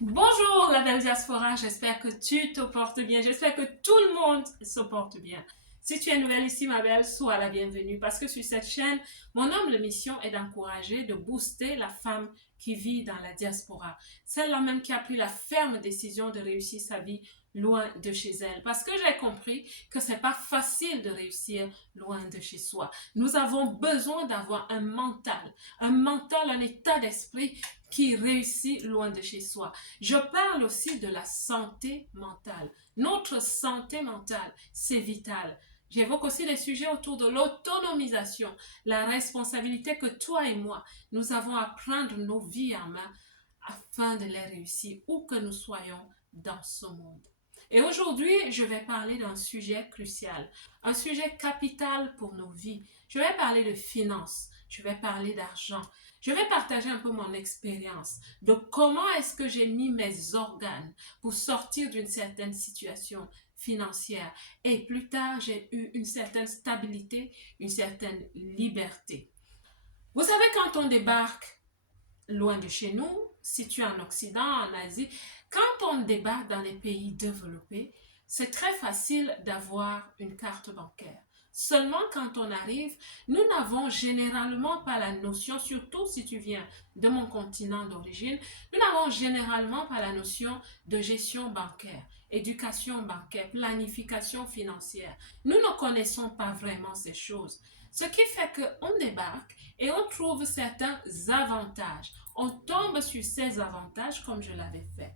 Bonjour la belle diaspora, j'espère que tu te portes bien, j'espère que tout le monde se porte bien. Si tu es nouvelle ici, ma belle, sois la bienvenue parce que sur cette chaîne, mon humble mission est d'encourager, de booster la femme qui vit dans la diaspora. Celle-là même qui a pris la ferme décision de réussir sa vie loin de chez elle. Parce que j'ai compris que c'est pas facile de réussir loin de chez soi. Nous avons besoin d'avoir un mental, un état d'esprit qui réussit loin de chez soi. Je parle aussi de la santé mentale. Notre santé mentale, c'est vital. J'évoque aussi les sujets autour de l'autonomisation, la responsabilité que toi et moi, nous avons à prendre nos vies en main afin de les réussir où que nous soyons dans ce monde. Et aujourd'hui, je vais parler d'un sujet crucial, un sujet capital pour nos vies. Je vais parler de finances, je vais parler d'argent, je vais partager un peu mon expérience de comment est-ce que j'ai mis mes organes pour sortir d'une certaine situation financière. Et plus tard, j'ai eu une certaine stabilité, une certaine liberté. Vous savez, quand on débarque loin de chez nous, situé en Occident, en Asie, quand on débarque dans les pays développés, c'est très facile d'avoir une carte bancaire. Seulement quand on arrive, nous n'avons généralement pas la notion, surtout si tu viens de mon continent d'origine, nous n'avons généralement pas la notion de gestion bancaire, éducation bancaire, planification financière. Nous ne connaissons pas vraiment ces choses. Ce qui fait qu'on débarque et on trouve certains avantages. On tombe sur ces avantages comme je l'avais fait.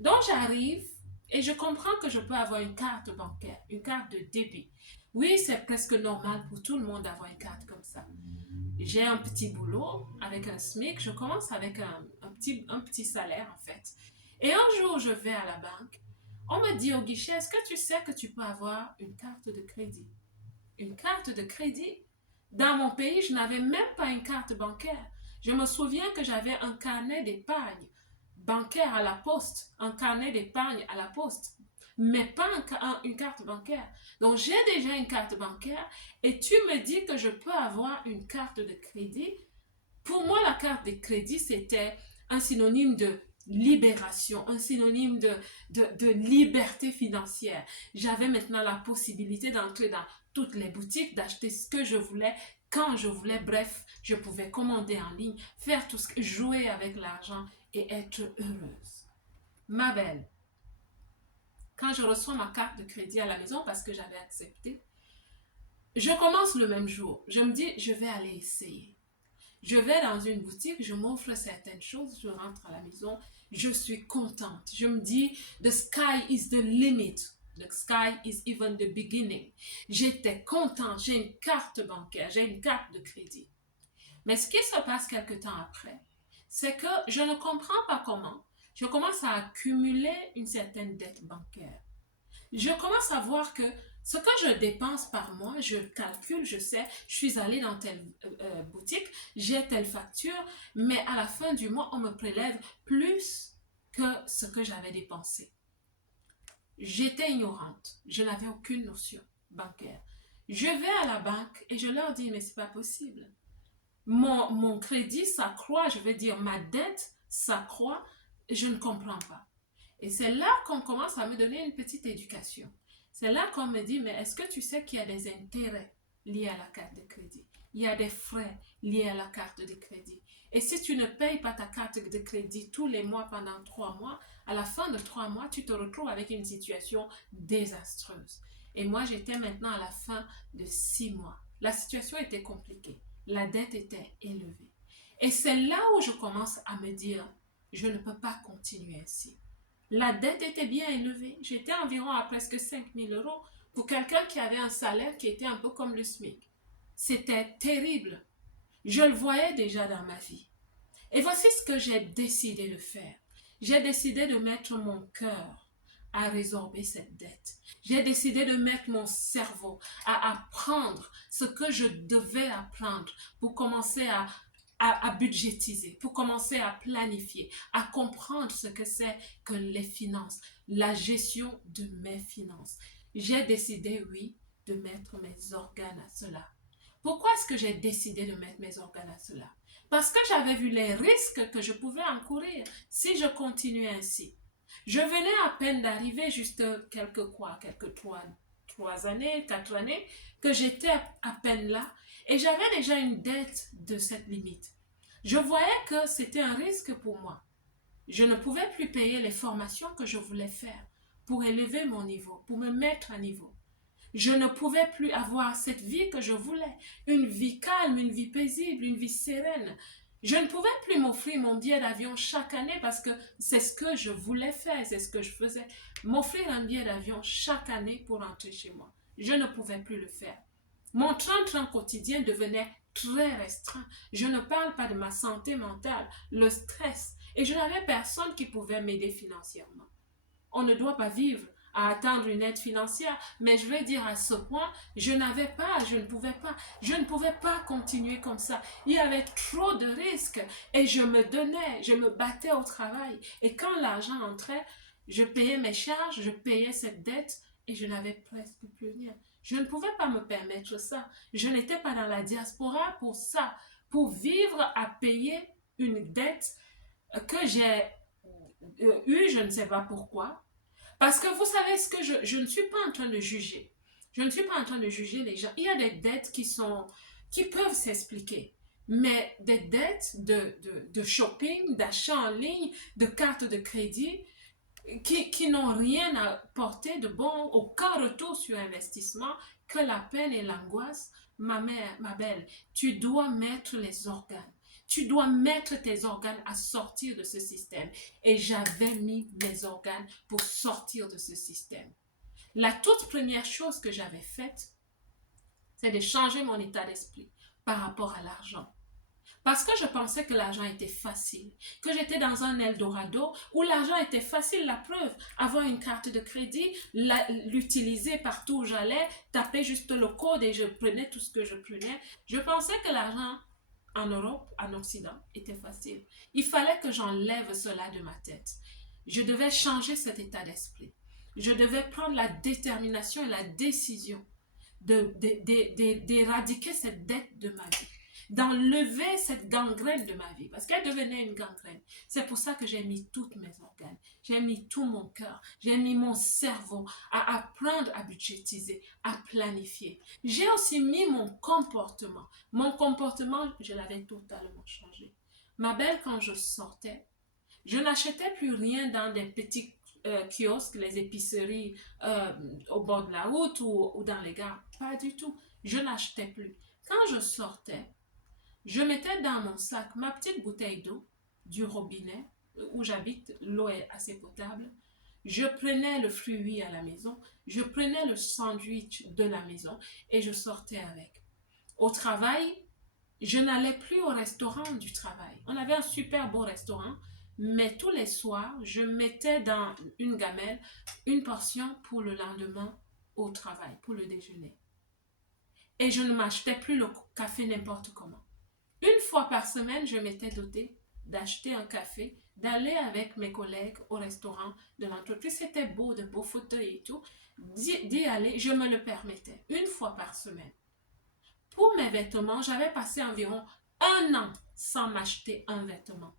Donc j'arrive et je comprends que je peux avoir une carte bancaire, une carte de débit. Oui, c'est presque normal pour tout le monde d'avoir une carte comme ça. J'ai un petit boulot avec un SMIC, je commence avec un petit salaire en fait. Et un jour, je vais à la banque, on me dit au guichet, est-ce que tu sais que tu peux avoir une carte de crédit? Une carte de crédit? Dans mon pays, je n'avais même pas une carte bancaire. Je me souviens que j'avais un carnet d'épargne bancaire à la poste, un carnet d'épargne à la poste, mais pas une carte bancaire. Donc j'ai déjà une carte bancaire et tu me dis que je peux avoir une carte de crédit. Pour moi, la carte de crédit, c'était un synonyme de libération, un synonyme de liberté financière. J'avais maintenant la possibilité d'entrer dans toutes les boutiques, d'acheter ce que je voulais, quand je voulais. Bref, je pouvais commander en ligne, faire tout ce que, jouer avec l'argent et être heureuse. Ma belle, quand je reçois ma carte de crédit à la maison parce que j'avais accepté, je commence le même jour. Je me dis, je vais aller essayer. Je vais dans une boutique, je m'offre certaines choses, je rentre à la maison, je suis contente. Je me dis, the sky is the limit. The sky is even the beginning. J'étais contente, j'ai une carte bancaire, j'ai une carte de crédit. Mais ce qui se passe quelque temps après, c'est que je ne comprends pas comment. Je commence à accumuler une certaine dette bancaire. Je commence à voir que ce que je dépense par mois, je calcule, je sais, je suis allée dans telle boutique, j'ai telle facture, mais à la fin du mois, on me prélève plus que ce que j'avais dépensé. J'étais ignorante, je n'avais aucune notion bancaire. Je vais à la banque et je leur dis, mais c'est pas possible. Mon crédit s'accroît, je veux dire, ma dette s'accroît, je ne comprends pas. Et c'est là qu'on commence à me donner une petite éducation. C'est là qu'on me dit, mais est-ce que tu sais qu'il y a des intérêts liés à la carte de crédit? Il y a des frais liés à la carte de crédit. Et si tu ne payes pas ta carte de crédit tous les mois pendant 3 mois, à la fin de 3 mois, tu te retrouves avec une situation désastreuse. Et moi, j'étais maintenant à la fin de 6 mois. La situation était compliquée. La dette était élevée. Et c'est là où je commence à me dire, je ne peux pas continuer ainsi. La dette était bien élevée. J'étais environ à presque 5 000 € pour quelqu'un qui avait un salaire qui était un peu comme le SMIC. C'était terrible. Je le voyais déjà dans ma vie. Et voici ce que j'ai décidé de faire. J'ai décidé de mettre mon cœur à résorber cette dette. J'ai décidé de mettre mon cerveau à apprendre ce que je devais apprendre pour commencer à budgétiser, pour commencer à planifier, à comprendre ce que c'est que les finances, la gestion de mes finances. J'ai décidé, oui, de mettre mes organes à cela. Pourquoi est-ce que j'ai décidé de mettre mes organes à cela? Parce que j'avais vu les risques que je pouvais encourir si je continuais ainsi. Je venais à peine d'arriver, juste quelques 3 années, 4 années, que j'étais à peine là, et j'avais déjà une dette de cette limite. Je voyais que c'était un risque pour moi. Je ne pouvais plus payer les formations que je voulais faire pour élever mon niveau, pour me mettre à niveau. Je ne pouvais plus avoir cette vie que je voulais, une vie calme, une vie paisible, une vie sereine. Je ne pouvais plus m'offrir mon billet d'avion chaque année parce que c'est ce que je voulais faire, c'est ce que je faisais. M'offrir un billet d'avion chaque année pour rentrer chez moi. Je ne pouvais plus le faire. Mon train-train quotidien devenait très restreint. Je ne parle pas de ma santé mentale, le stress. Et je n'avais personne qui pouvait m'aider financièrement. On ne doit pas vivre à attendre une aide financière, mais je vais dire à ce point, je ne pouvais pas continuer comme ça. Il y avait trop de risques et je me battais au travail. Et quand l'argent entrait, je payais mes charges, je payais cette dette et je n'avais presque plus rien. Je ne pouvais pas me permettre ça. Je n'étais pas dans la diaspora pour ça, pour vivre à payer une dette que j'ai eue, je ne sais pas pourquoi. Parce que vous savez ce que je ne suis pas en train de juger. Je ne suis pas en train de juger les gens. Il y a des dettes qui peuvent s'expliquer. Mais des dettes de shopping, d'achat en ligne, de cartes de crédit, qui n'ont rien à porter de bon, aucun retour sur investissement, que la peine et l'angoisse. Ma mère, ma belle, tu dois mettre les organes. Tu dois mettre tes organes à sortir de ce système. Et j'avais mis mes organes pour sortir de ce système. La toute première chose que j'avais faite, c'est de changer mon état d'esprit par rapport à l'argent. Parce que je pensais que l'argent était facile, que j'étais dans un Eldorado où l'argent était facile, la preuve, avoir une carte de crédit, l'utiliser partout où j'allais, taper juste le code et je prenais tout ce que je prenais. Je pensais que l'argent en Europe, en Occident, était facile. Il fallait que j'enlève cela de ma tête. Je devais changer cet état d'esprit. Je devais prendre la détermination et la décision d'éradiquer cette dette de ma vie, d'enlever cette gangrène de ma vie, parce qu'elle devenait une gangrène. C'est pour ça que j'ai mis tous mes organes, j'ai mis tout mon cœur, j'ai mis mon cerveau à apprendre à budgétiser, à planifier. J'ai aussi mis mon comportement. Mon comportement, je l'avais totalement changé. Ma belle, quand je sortais, je n'achetais plus rien dans des petits kiosques, les épiceries au bord de la route ou dans les gares. Pas du tout. Je n'achetais plus. Quand je sortais, je mettais dans mon sac ma petite bouteille d'eau du robinet où j'habite, l'eau est assez potable. Je prenais le fruit à la maison, je prenais le sandwich de la maison et je sortais avec. Au travail, je n'allais plus au restaurant du travail. On avait un super beau restaurant, mais tous les soirs, je mettais dans une gamelle une portion pour le lendemain au travail, pour le déjeuner. Et je ne m'achetais plus le café n'importe comment. Une fois par semaine, je m'étais dotée d'acheter un café, d'aller avec mes collègues au restaurant de l'entreprise. C'était beau, de beaux fauteuils et tout. D'y aller, je me le permettais, une fois par semaine. Pour mes vêtements, j'avais passé environ 1 an sans m'acheter un vêtement.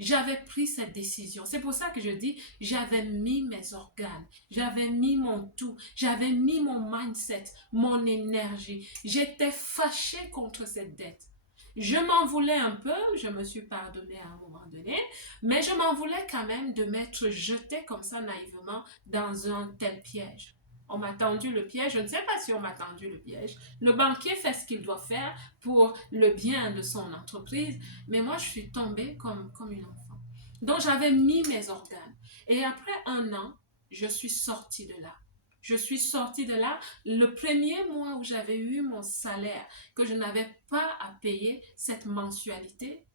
J'avais pris cette décision. C'est pour ça que je dis, j'avais mis mes organes, j'avais mis mon tout, j'avais mis mon mindset, mon énergie. J'étais fâchée contre cette dette. Je m'en voulais un peu, je me suis pardonnée à un moment donné, mais je m'en voulais quand même de m'être jetée comme ça naïvement dans un tel piège. On m'a tendu le piège, je ne sais pas si on m'a tendu le piège. Le banquier fait ce qu'il doit faire pour le bien de son entreprise, mais moi je suis tombée comme une enfant. Donc j'avais mis mes organes. Et après 1 an, je suis sortie de là. Je suis sortie de là le premier mois où j'avais eu mon salaire, que je n'avais pas à payer cette mensualité.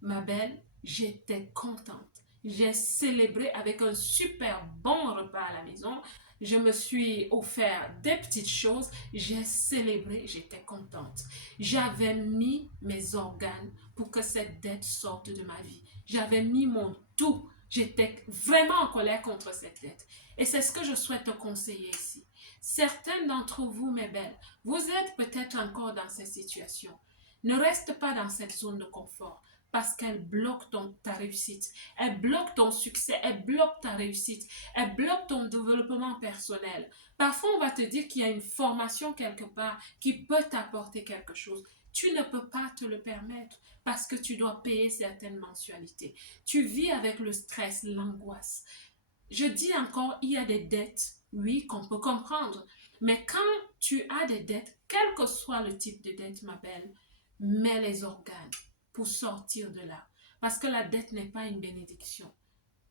Ma belle, j'étais contente. J'ai célébré avec un super bon repas à la maison. Je me suis offert des petites choses. J'ai célébré, j'étais contente. J'avais mis mes organes pour que cette dette sorte de ma vie. J'avais mis mon tout. J'étais vraiment en colère contre cette dette. Et c'est ce que je souhaite te conseiller ici. Certaines d'entre vous, mes belles, vous êtes peut-être encore dans cette situation. Ne reste pas dans cette zone de confort parce qu'elle bloque ta réussite, elle bloque ton succès, elle bloque ta réussite, elle bloque ton développement personnel. Parfois, on va te dire qu'il y a une formation quelque part qui peut t'apporter quelque chose. Tu ne peux pas te le permettre parce que tu dois payer certaines mensualités. Tu vis avec le stress, l'angoisse. Je dis encore, il y a des dettes, oui, qu'on peut comprendre. Mais quand tu as des dettes, quel que soit le type de dette, ma belle, mets les organes pour sortir de là. Parce que la dette n'est pas une bénédiction.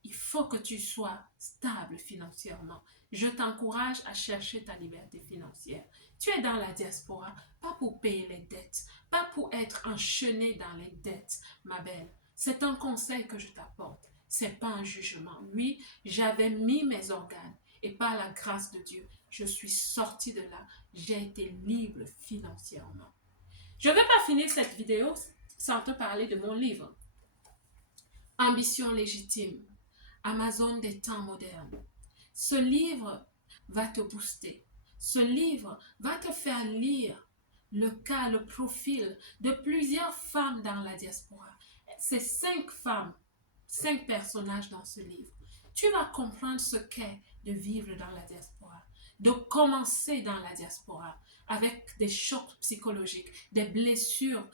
Il faut que tu sois stable financièrement. Je t'encourage à chercher ta liberté financière. Tu es dans la diaspora, pas pour payer les dettes, pas pour être enchaîné dans les dettes, ma belle. C'est un conseil que je t'apporte. C'est pas un jugement. Oui, j'avais mis mes organes et par la grâce de Dieu, je suis sortie de là. J'ai été libre financièrement. Je ne vais pas finir cette vidéo sans te parler de mon livre. Ambition légitime. Amazon des temps modernes. Ce livre va te booster. Ce livre va te faire lire le cas, le profil de plusieurs femmes dans la diaspora. C'est 5 femmes, 5 personnages dans ce livre. Tu vas comprendre ce qu'est de vivre dans la diaspora, de commencer dans la diaspora avec des chocs psychologiques, des blessures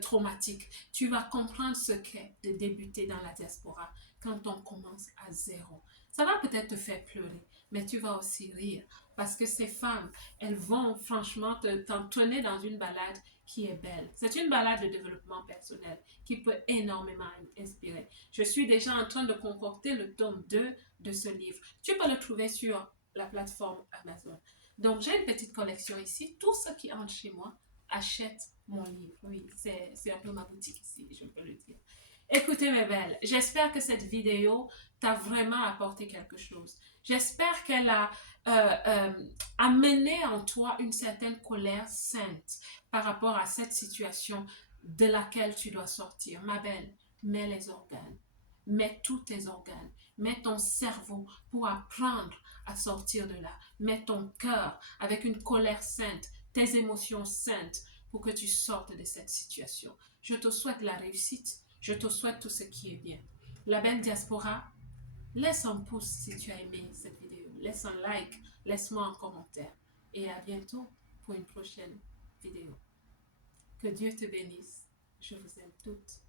traumatiques. Tu vas comprendre ce qu'est de débuter dans la diaspora quand on commence à zéro. Ça va peut-être te faire pleurer, mais tu vas aussi rire parce que ces femmes, elles vont franchement t'entraîner dans une balade qui est belle. C'est une balade de développement personnel qui peut énormément inspirer. Je suis déjà en train de concocter le tome 2 de ce livre. Tu peux le trouver sur la plateforme Amazon. Donc, j'ai une petite collection ici. Tous ceux qui entrent chez moi achètent mon livre. Oui, c'est un peu ma boutique ici, je peux le dire. Écoutez mes belles, j'espère que cette vidéo t'a vraiment apporté quelque chose. J'espère qu'elle a amené en toi une certaine colère sainte par rapport à cette situation de laquelle tu dois sortir. Ma belle, mets les organes, mets tous tes organes, mets ton cerveau pour apprendre à sortir de là. Mets ton cœur avec une colère sainte, tes émotions saintes pour que tu sortes de cette situation. Je te souhaite la réussite. Je te souhaite tout ce qui est bien. La belle diaspora, laisse un pouce si tu as aimé cette vidéo. Laisse un like, laisse-moi un commentaire. Et à bientôt pour une prochaine vidéo. Que Dieu te bénisse. Je vous aime toutes.